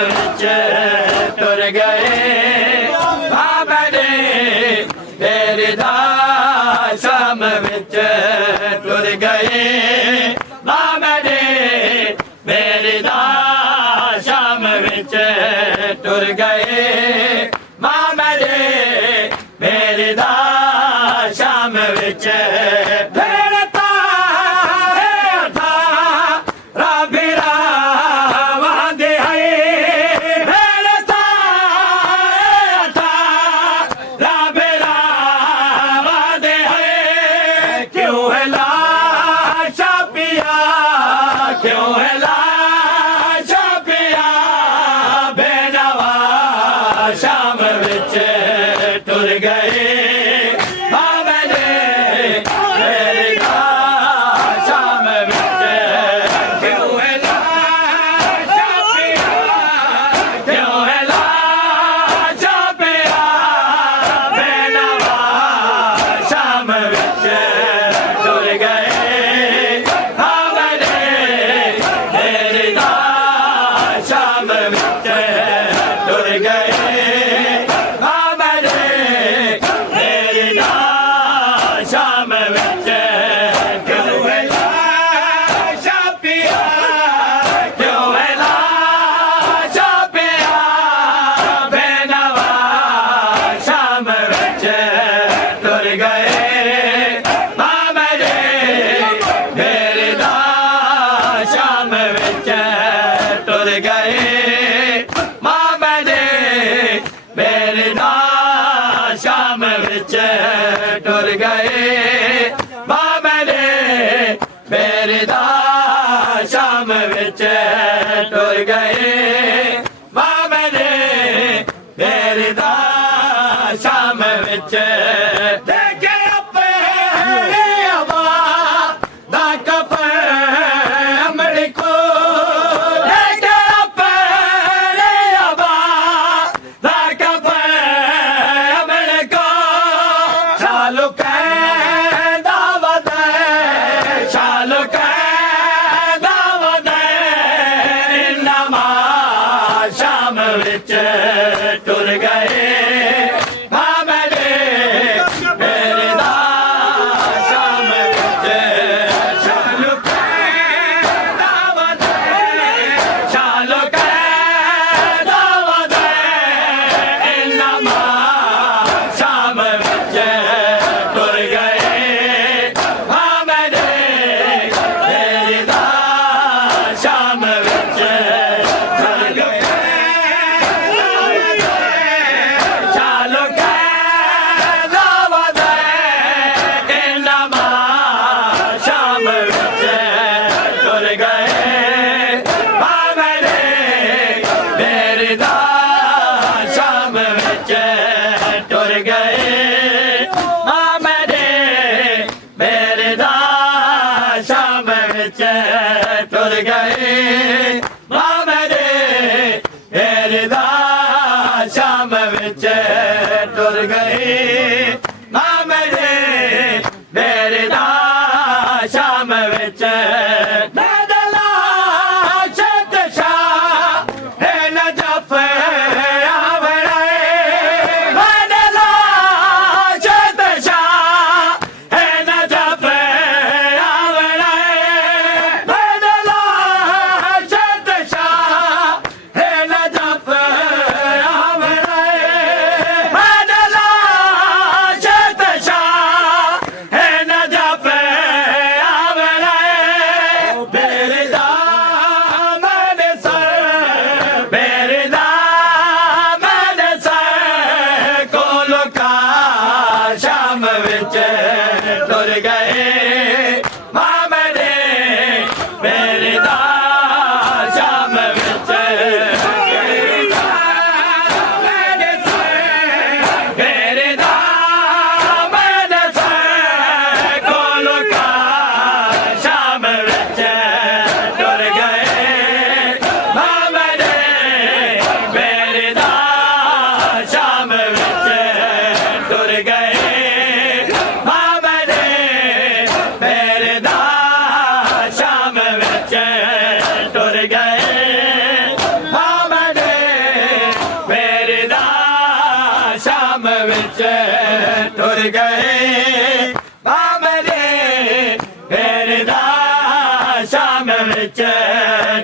ਵਿੱਚ ਟੁਰ ਗਏ ਬਾਬਾ ਦੇ ਮੇਰੀ ਦਾ ਸ਼ਾਮ ਵਿੱਚ ਟੁਰ ਗਏ ਬਾਬਾ ਦੇ ਮੇਰੀ ਦਾ ਸ਼ਾਮ ਵਿੱਚ ਟੁਰ ਗਏ ਬਾਬਾ ਦੇ ਮੇਰੀ ਦਾ ਸ਼ਾਮ ਵਿੱਚ ਟੁਰ ਗਏ ਬਾਬਾ ਦੇ ਮੇਰੇ ਦਾ ਸ਼ਾਮ ਵਿੱਚ ਟੁਰ ਗਏ ਬਾਬਾ ਦੇ ਮੇਰੇ ਦਾ ਸ਼ਾਮ ਵਿੱਚ ਦੇਖੇ ਆਪਣੇ ਅਬਾ ਦਾ ਕਫਨ ਅਮਰ ਕੋ ਦੇਖੇ ਆਪਣੇ ਅਬਾ ਦਾ ਕਫਨ ਅਮਰ ਕੋ ਸ਼ਾਲੂ ਕਹਿੰਦਾ ਵਦੇ ਸ਼ਾਲੂ ਕਹਿੰਦਾ ਵਦੇ ਇਨਮਾ ਸ਼ਾਮ ਵਿੱਚ ਟੁਰ ਗਏ ਬਾਬਾ ਦੇ ਮੇਰੇ ਦਾ ਸ਼ਾਮ ਵਿੱਚ ਸ਼ਾਲੂ ਕਹਿੰਦਾ ਵਦੇ ਸ਼ਾਲੂ ਕਹਿੰਦਾ ਵਦੇ ਇਨਮਾ ਸ਼ਾਮ ਵਿੱਚ ਟੁਰ ਗਏ ਬਾਬਾ ਦੇ ਮੇਰੇ ਦਾ ਸ਼ਾਮ ਵਿੱਚ ਸ਼ਾਲੂ ਕਹਿੰਦਾ गए बाबरे बेरदा शाम विच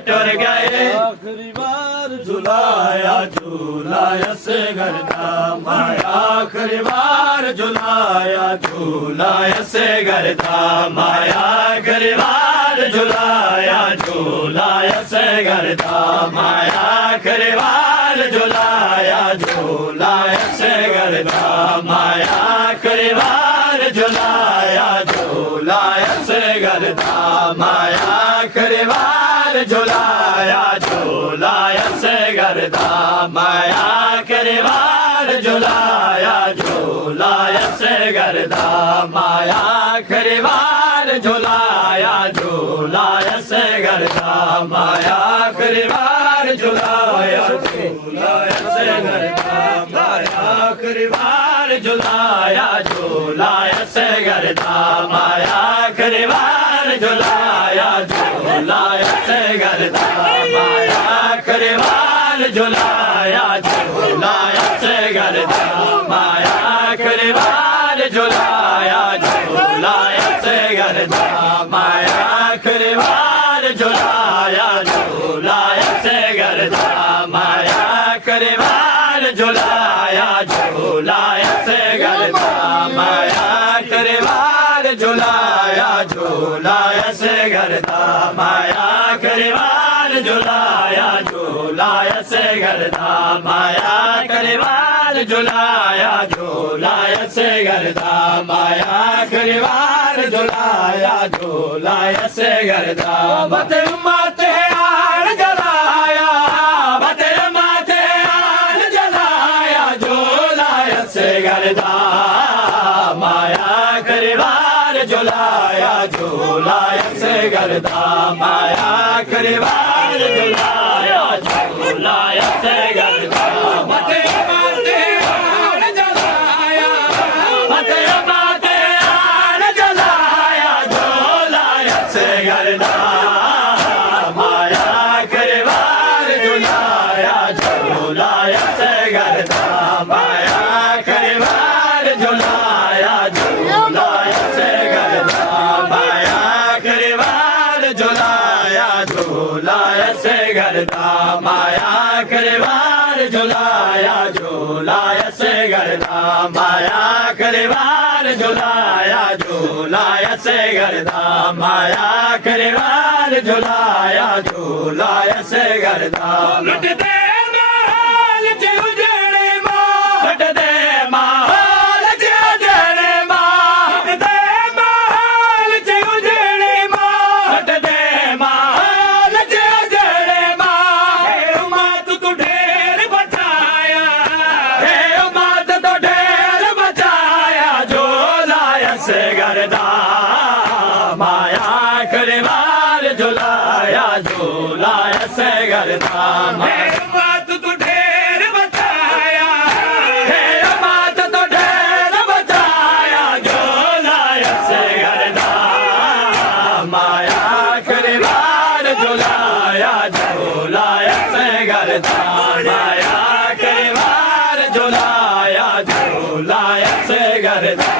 टुर गए आखिरी बार झुलाया झूलाया से गरदा माया आखिरी बार झुलाया झूलाया से गरदा माया आखिरी बार झुलाया झूलाया से गरदा माया आखिरी बार झुलाया झूलाया से गरदा माया आखिरी बार झुलाया झूलाया से गरदा माया आखिरी बार झुलाया झूलाया से गरदा माया आखिरी बार झुलाया झूलाया से गरदा माया आखिरी बार झुलाया झूलाया से गरदा माया आखिरी बार झुलाया झूलाया से गरदा माया आखिरी बार झुलाया झूलाया से गरदा माया आखिरी बार झुलाया झूलाया से गरदा माया आखिरी बार झुलाया झूलाया से गरदा माया आखिरी बार झुलाया झूलाया से गरदा माया आखिरी बार झुलाया झूलाया से गरदा माया आखिरी बार झुलाया झूलाया से गरदा माया आखिरी बार झुलाया झूलाया से गरदा माया आखिरी बार झुलाया झूलाया से गरदा माया आखिरी बार झुलाया झूलाया से गरदा माया आखिरी बार झुलाया झूलाया से गरदा बते माते आर जलाया बते माते आर जलाया झूलाया से गरदा माया आखिरी बार झुलाया झूलाया से गरदा माया आखिरी बार झुलाया झूलाया से गरदा बते माते आर जलाया बते माते आर जलाया झूलाया से गरदा माया आखिरी बार झुलाया झूलाया से गरदा माया आखिरी बार झुलाया झूलाया से गरदा माया आखिरी बार झुलाया झूलाया से गरदा माया आखिरी बार झुलाया झूलाया से गरदा माया आखिरी बार झुलाया झूलाया से गरदा माया आखिरी बार झुलाया झूलाया से गरदा लुटते महल च उजड़े मां लुटते महल च उजड़े मां लुटते महल च उजड़े मां लुटते महल च उजड़े मां हे उम्मत तू ढेर बचाया हे उम्मत तो ढेर बचाया झूलाया से गरदा माया आखिरी बार झुलाया झूलाया से गरदा हे उम्मत तू ढेर बचाया हे उम्मत तो ढेर बचाया झूलाया से गरदा माया आखिरी बार झुलाया झूलाया से गरदा माया आखिरी बार झुलाया झूलाया से गरदा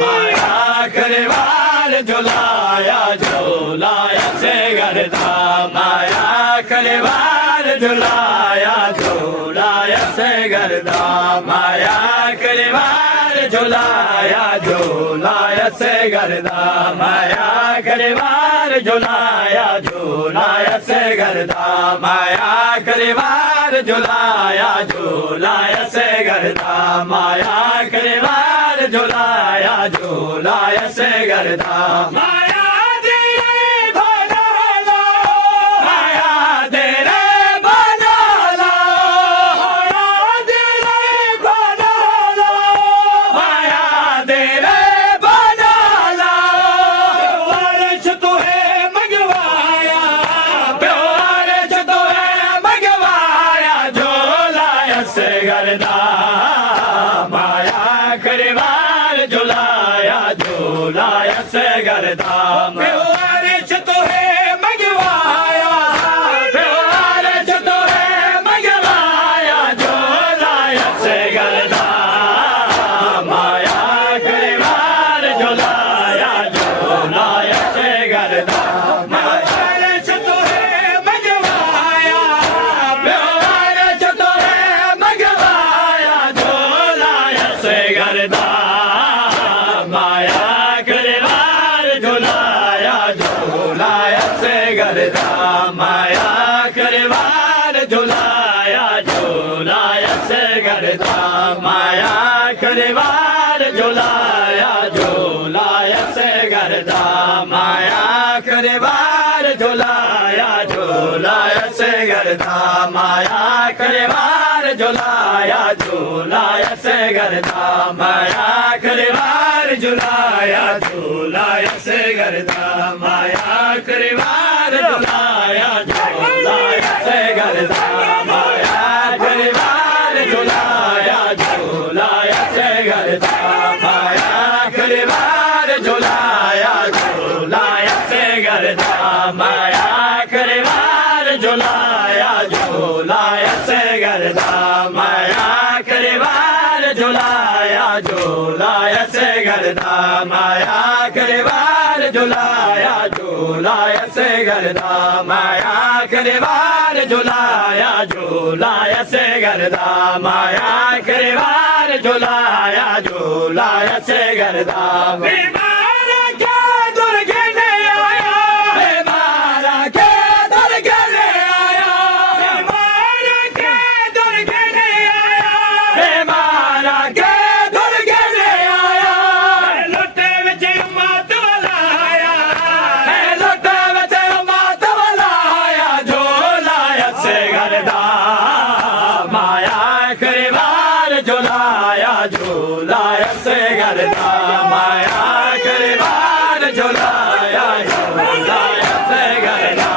माया आखिरी बार झुलाया झूलाया से गरदा माया आखिरी बार झुलाया झूलाया से गरदा माया आखिरी बार झुलाया झूलाया से गरदा माया आखिरी बार झुलाया झूलाया से गरदा माया आखिरी बार झुलाया झूलाया से गरदा माया आखिरी बार झुलाया झूलाया से गरदा माया तेरे भला लो माया तेरे भला लो माया तेरे भला लो माया तेरे भला लो वारिश तू है मंगवाया वारिश तू है मंगवाया झूलाया से गरदा माया आखिरी बार झुलाया झूलाया से गरदा वारिश तू है मंगवाया वारिश तू है मंगवाया झूलाया से गरदा माया आखिरी झुलाया झूलाया से करता माया खरीवार झुलाया झूलाया से करता माया खरीवार झुलाया झूलाया से करता माया खरीवार झुलाया झूलाया से करता माया खरीवार झुलाया झूलाया से करता माया खरीवार झुलाया झूलाया से करता माया खरीवार झुलाया झूलाया से करता माया खरीवार झुलाया झूलाया से करता माया खरीवार झुलाया झूलाया से करता माया खरीवार झुलाया झूलाया से करता माया खरीवार झुलाया झूलाया से करता माया खरीवार झुलाया झूलाया से करता माया खरीवार झुलाया झूलाया से करता बीमार के दुर्गने आया बीमार के दुर्गने आया बीमार के दुर्गने आया बीमार के दुर्गने आया लुटे विच मात वाला आया लुटे विच मात वाला आया झोलाया से करता माया खरीवार झुलाया झूलाया से करता माया खरीवार झुलाया झूलाया से करता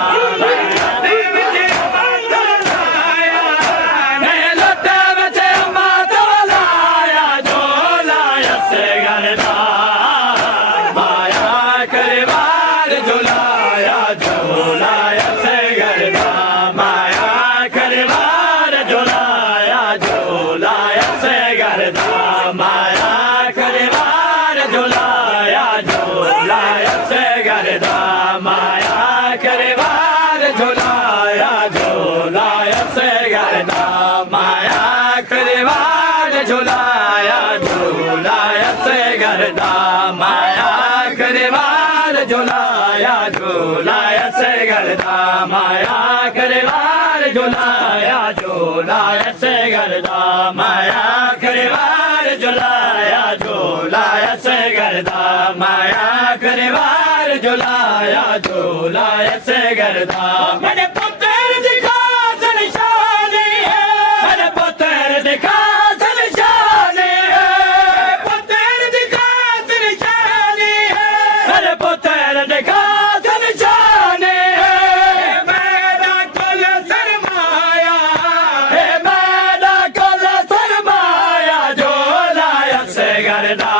लुटे विच मात वाला आया झोलाया से करता माया खरीवार झुलाया झूलाया से करता माया खरीवार झुलाया झूलाया से करता माया खरीवार झुलाया झूलाया से करता माया खरीवार झुलाया झूलाया से करता माया खरीवार झुलाया झूलाया से करता माया खरीवार झुलाया झूलाया से करता माया खरीवार झुलाया झूलाया से करता माया खरीवार झुलाया झूलाया से करता माया खरीवार झुलाया झूलाया से करता मैंने पुत्र दिखा निशानी है मैंने पुत्र दिखा निशानी है पुत्र दिखा निशानी है मैंने पुत्र दिखा निशानी है मेरा कुल सरमाया है मेरा कुल सरमाया झोलाया से करता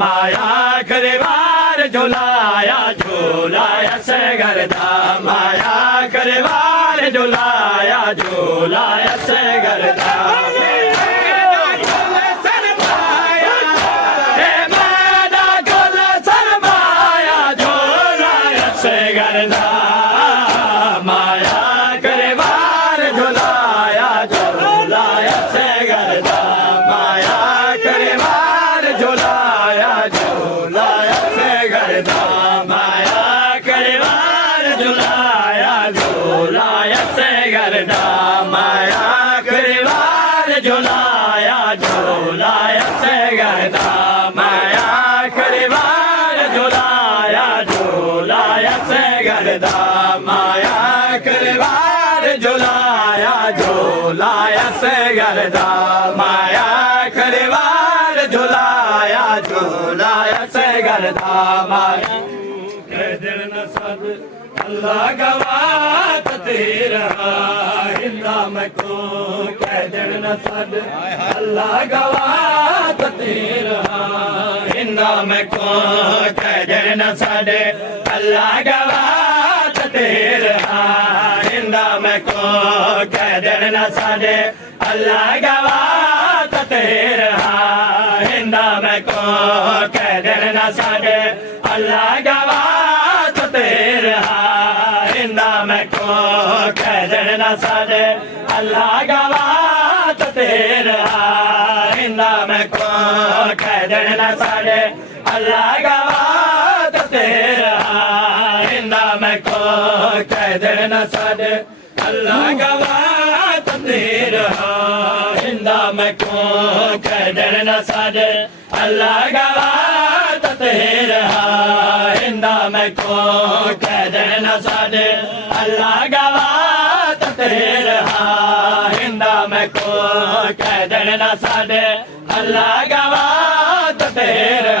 माया खरीवार झुलाया झूलाया से करता माया खरीवार झुलाया झूलाया से करता मेरा कुल सरमाया है मेरा कुल सरमाया झोलाया से करता माया खरीवार झुलाया झूलाया से करता माया खरीवार झुलाया झूलाया से करता माया खरीवार झुलाया झूलाया से करता माया खरीवार झुलाया झूलाया से करता माया खरीवार झुलाया झूलाया से करता माया खरीवार झुलाया झूलाया से करता माया खरीवार झुलाया झूलाया से करता माया कह दिल न सब अल्लाह गवाह तेरा हिंदा में को कह दिल न सब अल्लाह गवाह तेरा हिंदा में को कह दिल न सब अल्लाह गवाह तेरा हिंदा में को कह दिल न सब अल्लाह गवाह तेरा हिंदा में को कह दिल न सब अल्लाह गवाह तेरा हिंदा में को कह दिल न सब अल्लाह गवाह तेरा हिंदा में को कह दिल न सब अल्लाह गवाह तेरा हिंदा में को कह दिल न सब अल्लाह गवाह तेरा हिंदा में को कदर न सादे अल्लाह गवाह तेरा हिंदा में को कदर न सादे अल्लाह गवाह तेरा हिंदा में को कदर न सादे अल्लाह गवाह तेरा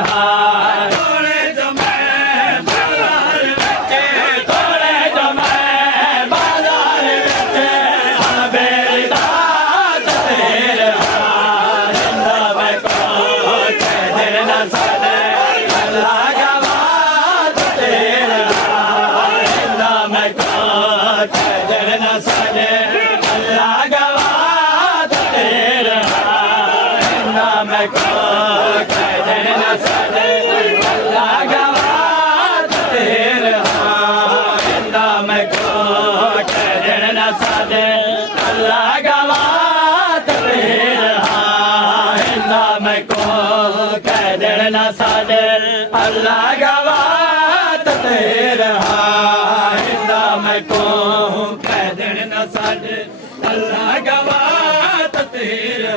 अल्लाह गवाह तेरा हिंदा में को कदर न सादे अल्लाह गवाह तेरा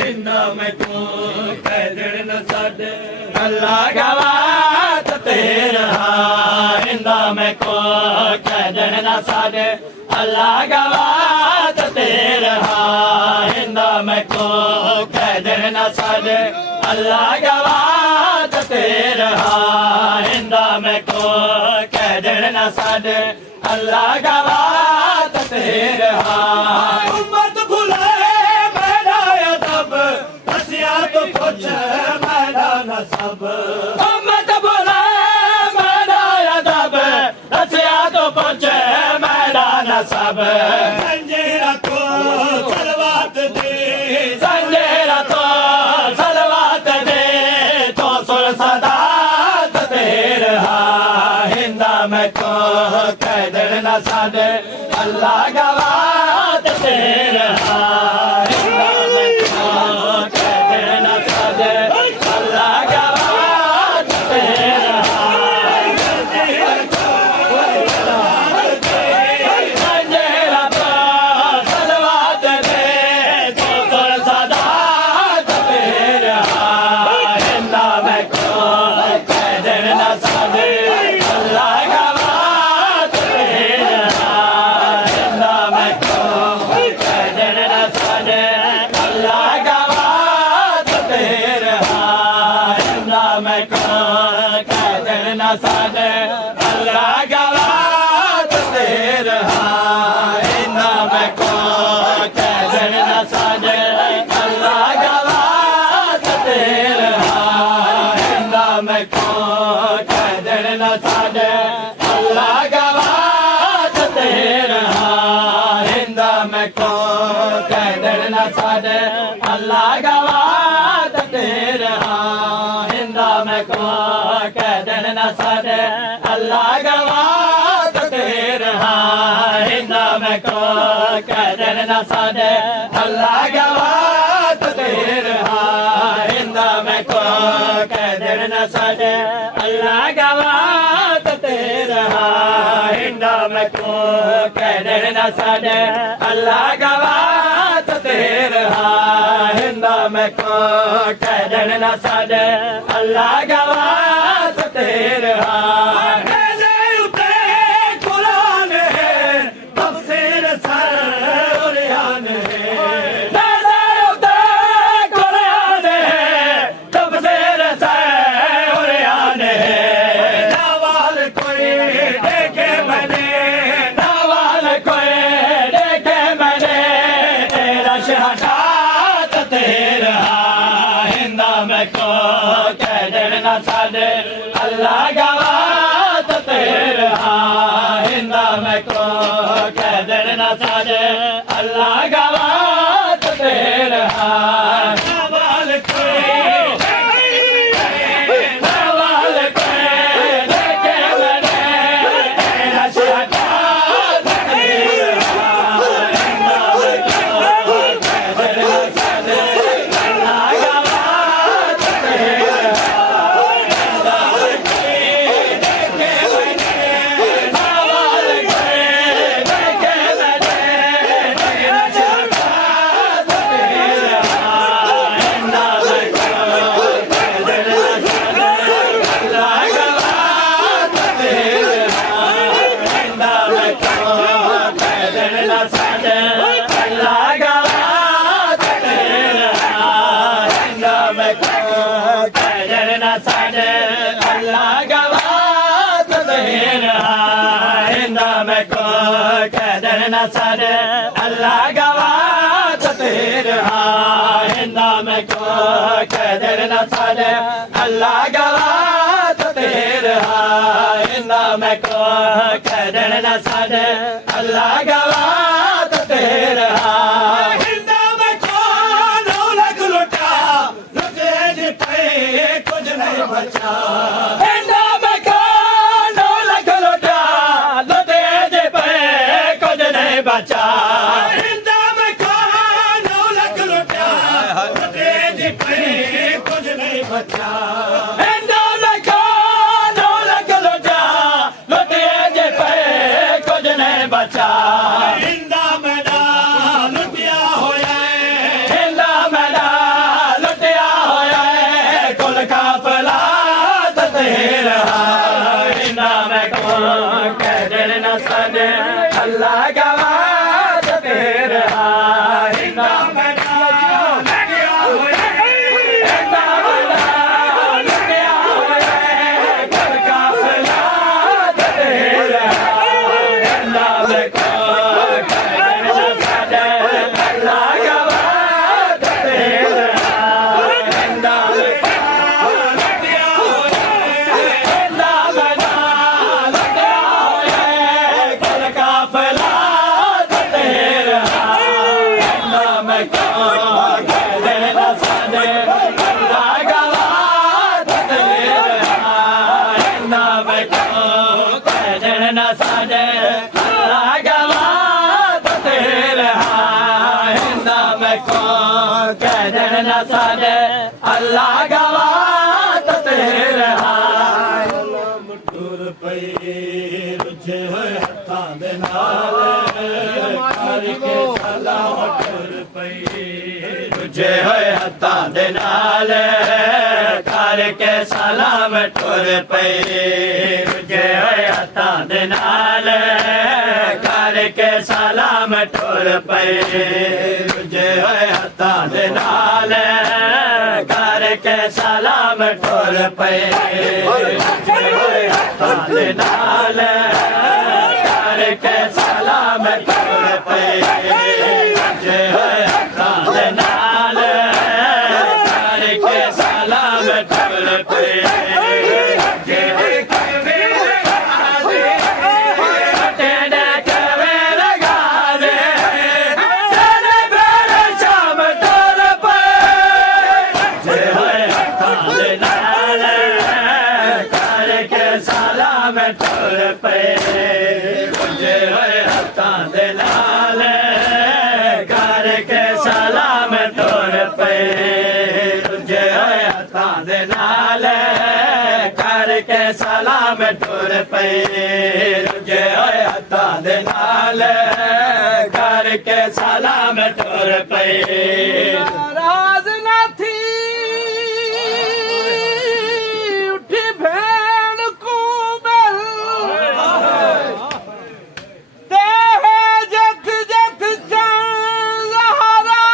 हिंदा में को कदर न सादे अल्लाह गवाह तेरा हिंदा में को कदर न सादे अल्लाह गवाह तेरा हिंदा में को कदर न सादे अल्लाह गवाह तेरा हिंदा में को कदर न सादे अल्लाह गवाह तेरा उम्मत भुलाए मैदान सब हसिया तो कुछ मैदान सब उम्मत भुलाए मैदान सब हसिया तो कुछ मैदान सब संजय को सलवात दे संजय को सलवात दे तो सुर सदा तेरा हिंदा में को कदर न सादे अल्लाह गवाह तेरा हिंदा में को कदर न सादे अल्लाह गवाह तेरा संजय को सलवात दे तो सुर सदा तेरा हिंदा में को कदर न सादे अल्लाह गवाह तेरा हिंदा में को कदर न सादे अल्लाह गवाह तेरा हिंदा में को कदर न सादे अल्लाह गवाह तेरा हिंदा में को कदर न सादे अल्लाह गवाह तेरा हिंदा में को कदर न सादे अल्लाह गवाह तेरा हिंदा में को कदर न सादे अल्लाह गवाह तेरा हिंदा में को कदर न सादे अल्लाह गवाह तेरा हिंदा में को कदर न सादे अल्लाह गवाह तेरा हिंदा में को कदर न सादे अल्लाह गवाह तेरा हिंदा में को कदर न सादे अल्लाह गवाह तेरा हिंदा में को कदर न सादे अल्लाह गवाह तेरा कुरान है तफसीर सरयान है कुरान है तफसीर सरयान है नवाल कोई देखे मैंने नवाल कोई देखे मैंने तेरा शहादत तेरा हिंदा में को कदर न सादे अल्लाह गवाह तेरा हिंदा में को कदर न सादे अल्लाह गवाह तेरा नवाल कोई नवाल कोई देखे मैंने तेरा शहादत तेरा हिंदा में को कदर न सादे अल्लाह गवाह तेरा हिंदा में कोई देखे मैंने नवाल कोई देखे मैंने ਸਾਡੇ ਅੱਲਾ ਗਵਾਹ ਤੇਰੇ ਰਹਿੰਦਾ ਮੈਂ ਕਦਰ ਨਾ ਸਾਡੇ ਅੱਲਾ ਗਵਾਹ ਤੇਰੇ ਰਹਿੰਦਾ ਮੈਂ ਕਦਰ ਨਾ ਸਾਡੇ ਅੱਲਾ ਗਵਾਹ ਤੇਰੇ ਰਹਿੰਦਾ ਮੈਂ ਕਦਰ ਨਾ ਸਾਡੇ ਅੱਲਾ ਗਵਾਹ ਤੇਰੇ ਰਹਿੰਦਾ ਮੈਂ ਕਦਰ ਨਾ ਸਾਡੇ ਅੱਲਾ ਗਵਾਹ ਤੇਰੇ ਰਹਿੰਦਾ ਮੈਂ ਨੌ ਲੱਖ ਲੁੱਟਾ ਲੁੱਟੇ ਜੇ ਪਏ ਕੁਝ ਨਹੀਂ ਬਚਾ ਰਹਿੰਦਾ ਮੈਂ ਨੌ ਲੱਖ ਲੁੱਟਾ ਲੁੱਟੇ ਜੇ ਪਏ ਕੁਝ ਨਹੀਂ ਬਚਾ ਰਹਿੰਦਾ ਮੈਂ ਨੌ ਲੱਖ ਲੁੱਟਾ ਲੁੱਟੇ ਜੇ ਪਏ ਕੁਝ ਨਹੀਂ ਬਚਾ ਰਹਿੰਦਾ ਮੈਂ ਨੌ ਲੱਖ ਲੁੱਟਾ ਲੁੱਟੇ ਜੇ ਪਏ ਕੁਝ ਨਹੀਂ ਬਚਾ ਹਿੰਦਾ ਮੈਦਾਨ ਲੁੱਟਿਆ ਹੋਇਆ ਏ ਹਿੰਦਾ ਮੈਦਾਨ ਲੁੱਟਿਆ ਹੋਇਆ ਏ ਕੁਲ ਕਾਫਲਾ ਤੇਰਾ ਹਿੰਦਾ ਮੈਂ ਕਦਰ ਨਾ ਸਾਡੇ ਅੱਲਾ ਗਵਾਹ ਤੇਰਾ ਹਿੰਦਾ ਮੈਦਾਨ ਲੁੱਟਿਆ ਹੋਇਆ ਏ ਹਿੰਦਾ ਮੈਦਾਨ ਲੁੱਟਿਆ ਹੋਇਆ ਏ ਕੁਲ ਕਾਫਲਾ ਤੇਰਾ ਹਿੰਦਾ ਮੈਂ ਸਾਡੇ ਅੱਲਾ ਗਵਾਹ ਤੇਰੇ ਹਿੰਦਾ ਮੈਂ ਕਦਰ ਨਾ ਸਾਡੇ ਅੱਲਾ ਗਵਾਹ ਤੇਰੇ ਟੁਰ ਪਈ ਰੁੱਝੇ ਹੋਏ ਹੱਥਾਂ ਦੇ ਨਾਲ ਕਰਕੇ ਸਲਾਮ ਟੁਰ ਪਈ ਰੁੱਝੇ ਹੋਏ ਹੱਥਾਂ ਦੇ ਨਾਲ ਕਰਕੇ ਸਲਾਮ ਟੁਰ ਪਈ ਰੁੱਝੇ ਹੋਏ ਹੱਥਾਂ ਦੇ ਨਾਲ ਕਰਕੇ ਸਲਾਮ ਟੁਰ ਪਏ ਰੁੱਝੇ ਹੋਏ ਹੱਥਾਂ ਦੇ ਨਾਲ ਕਰਕੇ ਸਲਾਮ ਟੁਰ ਪਏ ਰੁੱਝੇ ਹੋਏ ਹੱਥਾਂ ਦੇ ਨਾਲ ਕਰਕੇ ਸਲਾਮ ਟੁਰ ਪਏ ਰੁੱਝੇ ਹੋਏ ਹੱਥਾਂ ਦੇ ਨਾਲ ਕਰਕੇ ਸਲਾਮ ਟੁਰ ਪਏ ਟੁਰ ਪਏ ਰੁੱਝੇ ਹੋਏ ਹੱਥਾਂ ਦੇ ਨਾਲ ਕਰਕੇ ਸਲਾਮ ਟੁਰ ਪਏ ਰੁੱਝੇ ਹੋਏ ਹੱਥਾਂ ਦੇ ਨਾਲ ਕਰਕੇ ਸਲਾਮ ਟੁਰ ਪਏ ਰੁੱਝੇ ਹੋਏ ਹੱਥਾਂ ਦੇ ਨਾਲ ਕਰਕੇ ਸਲਾਮ ਟੁਰ ਪਏ ਰਾਜ ਨਾ ਥੀ ਉੱਠੀ ਭੈਣ ਕੋ ਬਲ ਤੇ ਜਥ ਜਥ ਜ਼ਹਰਾ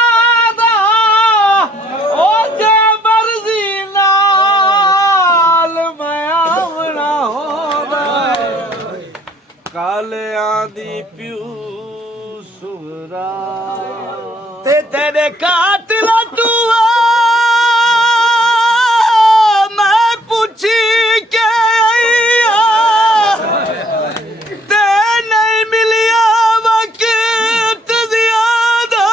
ਦਾ ਉਹ ਜੇ ਮਰਜ਼ੀ ਨਾਲ ਮੈਂ ਆਵਣਾ ਹੋਦਾ ਕਾਲਿਆਂ ਦੀ ਪਿਉ ਸੁਰਾ ਤੇ ਤੇਰੇ ਕਾਤਲ ਤੂੰ ਮੈਂ ਪੁੱਛੀ ਕੇ ਆਇਆ ਤੇ ਨਹੀਂ ਮਿਲਿਆ ਵਕਤ ਜ਼ਿਆਦਾ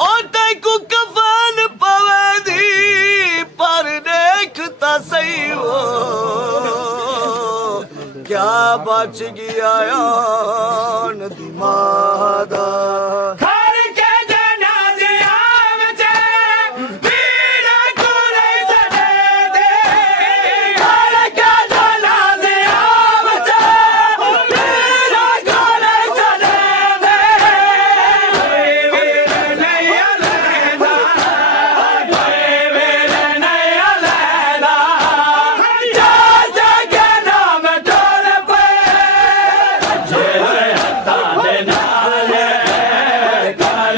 ਉਹ ਤੇ ਕੋ ਕਫਨ ਪਵੇਦੀ ਪਰ ਦੇਖ ਤਾਂ ਸਹੀ ਹੋ ਕਿਆ ਬਚ ਗਿਆ ਆਨ ਦੀ ਮਾਂ ਦਾ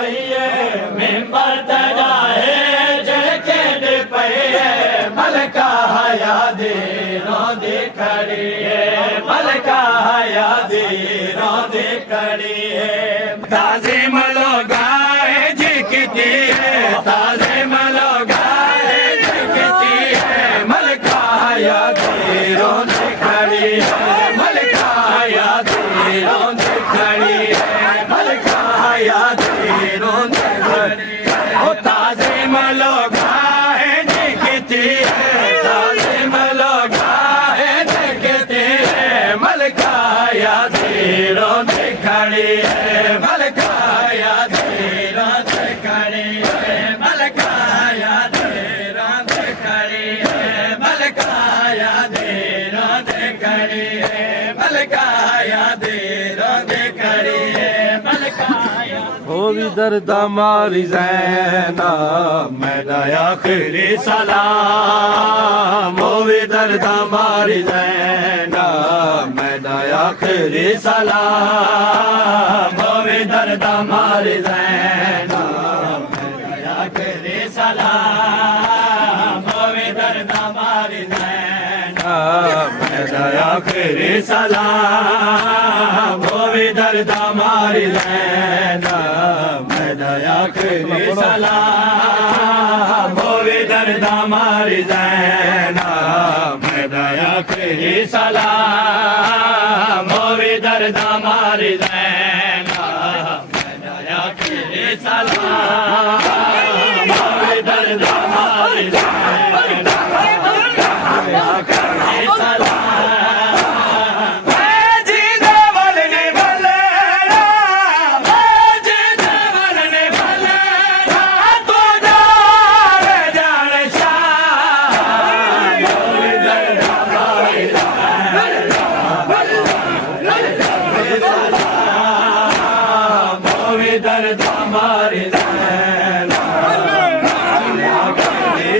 पइए मेंबर तजाए झड़के दे पइए मलका हया दे रोंदे खड़ी है मलका हया दे रोंदे खड़ी है ताज़ीम लोगाए झिकती है ताज़ीम लोगाए झिकती है मलका हया दे रोंदे खड़ी है मलका हया दे रोंदे खड़ी है मलका हया दे रोंदे खड़ी है ओ ताज़ीम लोगाए झिकती है ताज़ीम लोगाए झिकती है मलका हया दे रोंदे खड़ी है मलका हया दे रोंदे खड़ी है मलका हया दे रोंदे खड़ी है मलका हया दे रोंदे खड़ी है मलका हया दे रोंदे खड़ी है मलका हया हो भी दर्द मारी ज़ैना मैदा आखिरी सलाम हो भी दर्द मारी ज़ैना मैदा आखिरी सलाम हो भी दर्द मारी ज़ैना मैदा आखिरी सलाम हो भी दर्द मारी ज़ैना मैदा आखिरी सलाम हो भी दर्द मारी ज़ैना मैदा आखिरी सलाम हो भी दर्द मारी ज़ैना मैदा आखिरी सलाम हो भी दर्द मारी ज़ैना मैदा आखिरी सलाम हो भी दर्द मारी ज़ैना आखिरी सलाम जीने वाले ने भलेरा जीने वाले ने भलेरा तो जान शाह मोवे दर्द मारी सलाम मोवे दर्द मारी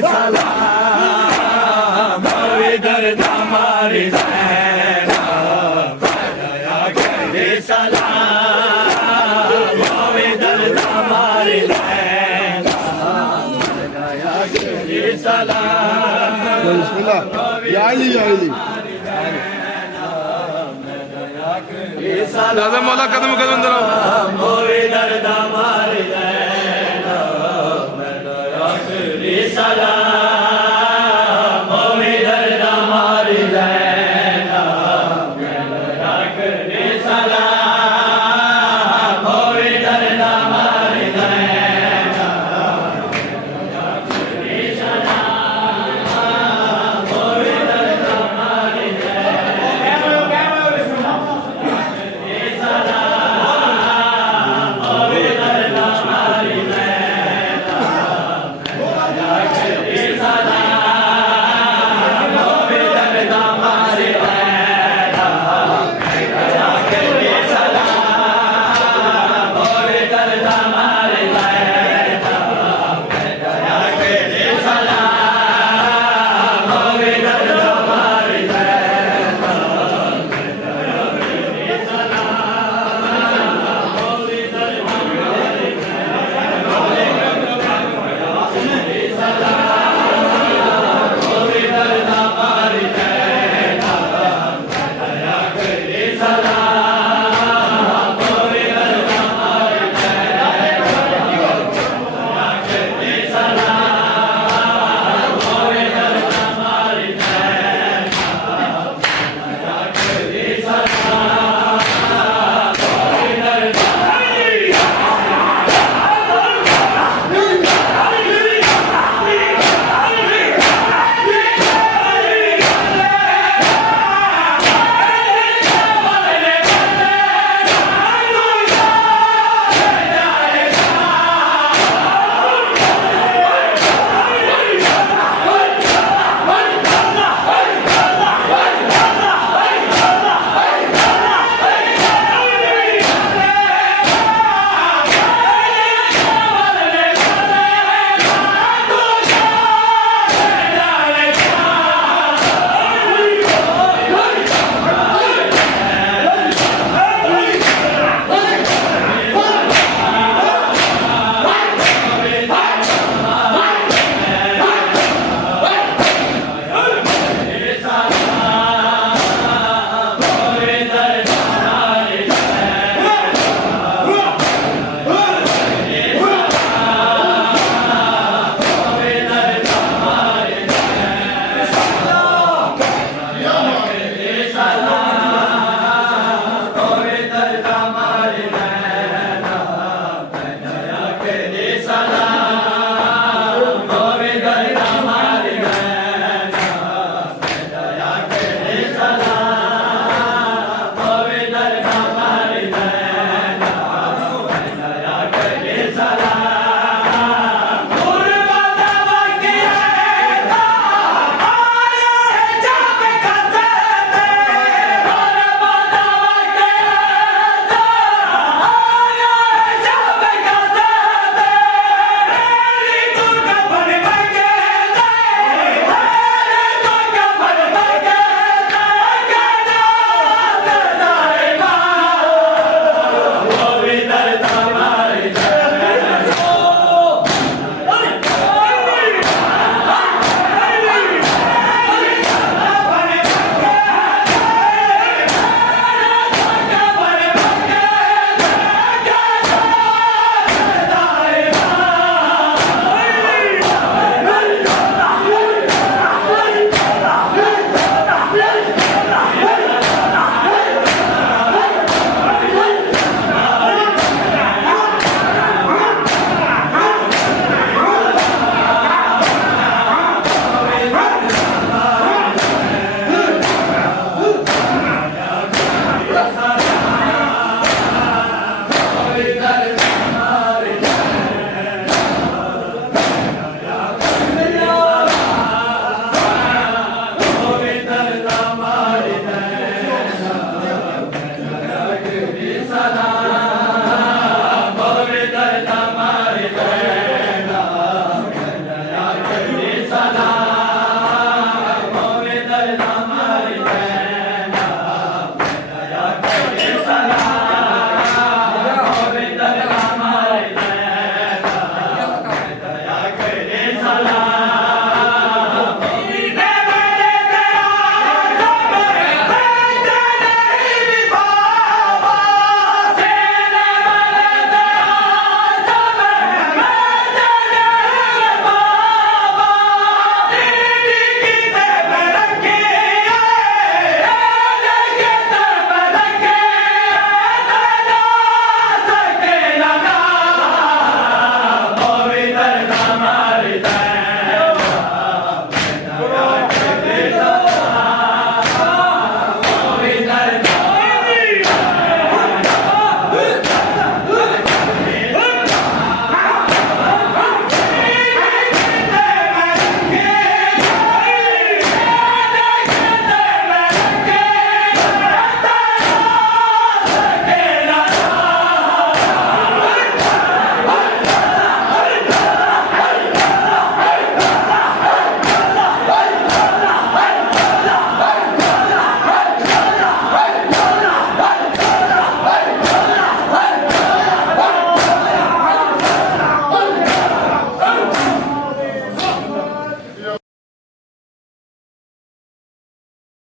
सलाम मोवे दर्द मारी सलाम मोवे दर्द मारी सलाम बिस्मिल्लाह या अली या अली दादा मौला कदम कदम अंदर आओ मोवे दर्द मारी सलाम